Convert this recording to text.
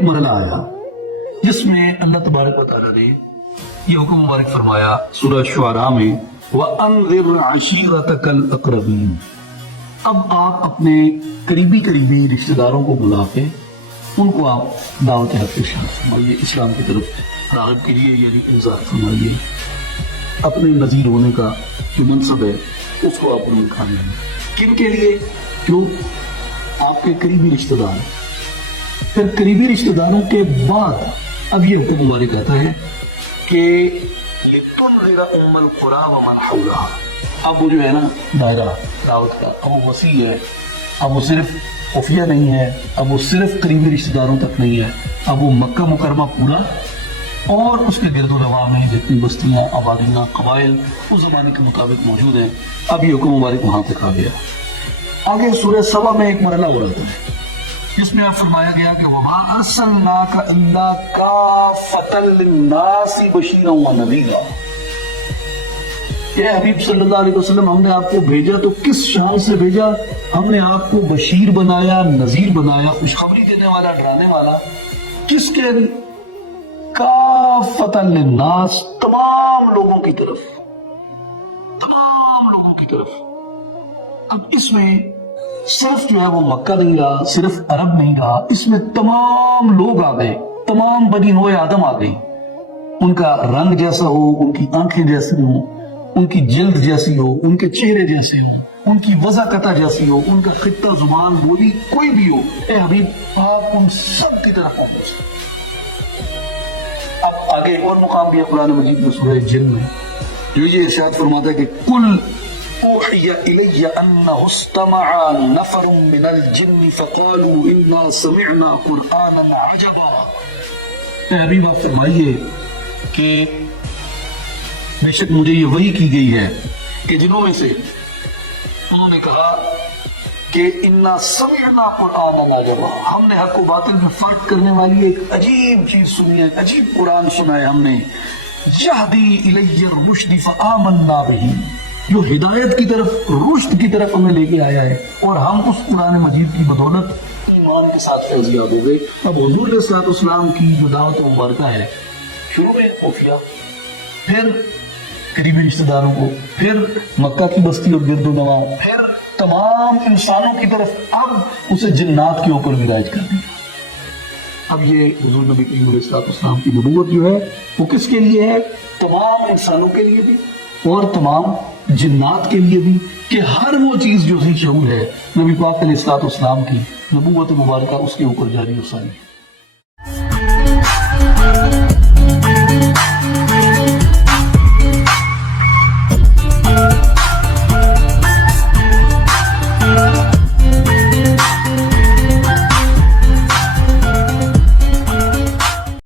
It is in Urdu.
ایک مرحلہ آیا جس میں اللہ تبارک و تعالیٰ نے یہ حکم مبارک فرمایا سورہ شعراء میں وَأَنذِرْ عَشِيرَتَكَ الْأَقْرَبِينَ. اب آپ اپنے قریبی رشتہ داروں کو بلا کے ان کو آپ دعوت حق ارشاد فرمائیے، اسلام کی طرف راغب کیجیے، یعنی انذار فرمائیے. اپنے نذیر ہونے کا جو منصب ہے اس کو آپ انہیں کھانے ہیں. کن کے لیے؟ جو آپ کے قریبی رشتہ دار. پھر قریبی رشتہ داروں کے بعد اب یہ حکم مبارک آتا ہے کہ لِتُنذِرَ أُمَّ الْقُرَىٰ وَمَنْ حَوْلَهَا. اب وہ جو ہے نا دائرہ دعوت کا اب وہ وسیع ہے، اب وہ صرف خفیہ نہیں ہے، اب وہ صرف قریبی رشتہ داروں تک نہیں ہے، اب وہ مکہ مکرمہ پورا اور اس کے گرد و نواح میں جتنی بستیاں، آبادیاں، قبائل اس زمانے کے مطابق موجود ہیں. اب یہ حکم مبارک وہاں تک آ گیا. آگے سورہ سبا میں ایک مرحلہ ہو رہا تھا جس میں اب فرمایا گیا کہ وَمَا أَرْسَلْنَاكَ إِلَّا كَافَّةً لِلنَّاسِ بَشِيرًا وَنَذِيرًا. کہ حبیب صلی اللہ علیہ وسلم ہم نے آپ کو بھیجا تو کس شان سے بھیجا؟ ہم نے آپ کو بشیر بنایا، نذیر بنایا، خوشخبری دینے والا، ڈرانے والا. کس کے؟ کافۃ للناس، تمام لوگوں کی طرف، تمام لوگوں کی طرف. اب اس میں صرف جو ہے وہ مکہ نہیں رہا، صرف عرب نہیں رہا، اس میں تمام لوگ آ گئے، تمام بنی نوع آدم آ گئی. ان کا رنگ جیسا ہو، ان کی آنکھیں جیسی ہوں، ان کی جلد جیسی ہو، ان کے چہرے جیسے ہوں، ان کی وضاقتہ جیسی ہو، ان کا خطہ، زبان، بولی کوئی بھی ہو، اے حبیب آپ ان سب کی طرف پہنچ. اب آگے اور مقام بھی ہے قرآن مجید میں سورہ جن میں جو یہ ارشاد فرماتا ہے کہ کل اوحی الی انہ استمع نفر من الجن فقالوا انا سمعنا قرآنا عجبا. اے حبیب آپ فرمائیے کہ بے شک مجھے یہ وحی کی گئی ہے کہ جنوں میں سے انہوں نے کہا کہ انا سمعنا قرآنا عجبا، ہم نے حق و باطل میں فرق کرنے والی ایک عجیب چیز سنی ہے، عجیب قرآن سنا ہے ہم نے. یہدی الی الرشد فآمنا بہ، جو ہدایت کی طرف، رشد کی طرف ہمیں لے کے آیا ہے اور ہم اس قرآن مجید کی بدولت ایمان کے ساتھ فیضیاب ہو گئے. اب حضور علیہ الصلوۃ والسلام کی جو دعوت مبارکہ ہے شروع میں خفیہ، پھر قریبی رشتہ داروں کو، پھر مکہ کی بستی اور گرد و نواح، پھر تمام انسانوں کی طرف، اب اسے جنات کے اوپر بھی رائج کر دیا. اب یہ حضور نبی کریم علیہ الصلوۃ والسلام کی نبوت جو ہے وہ کس کے لیے ہے؟ تمام انسانوں کے لیے بھی اور تمام جنات کے لیے بھی، کہ ہر وہ چیز جو ذی شعور ہے نبی پاک علیہ الصلوۃ والسلام کی نبوت مبارکہ اس کے اوپر جاری و ساری ہے.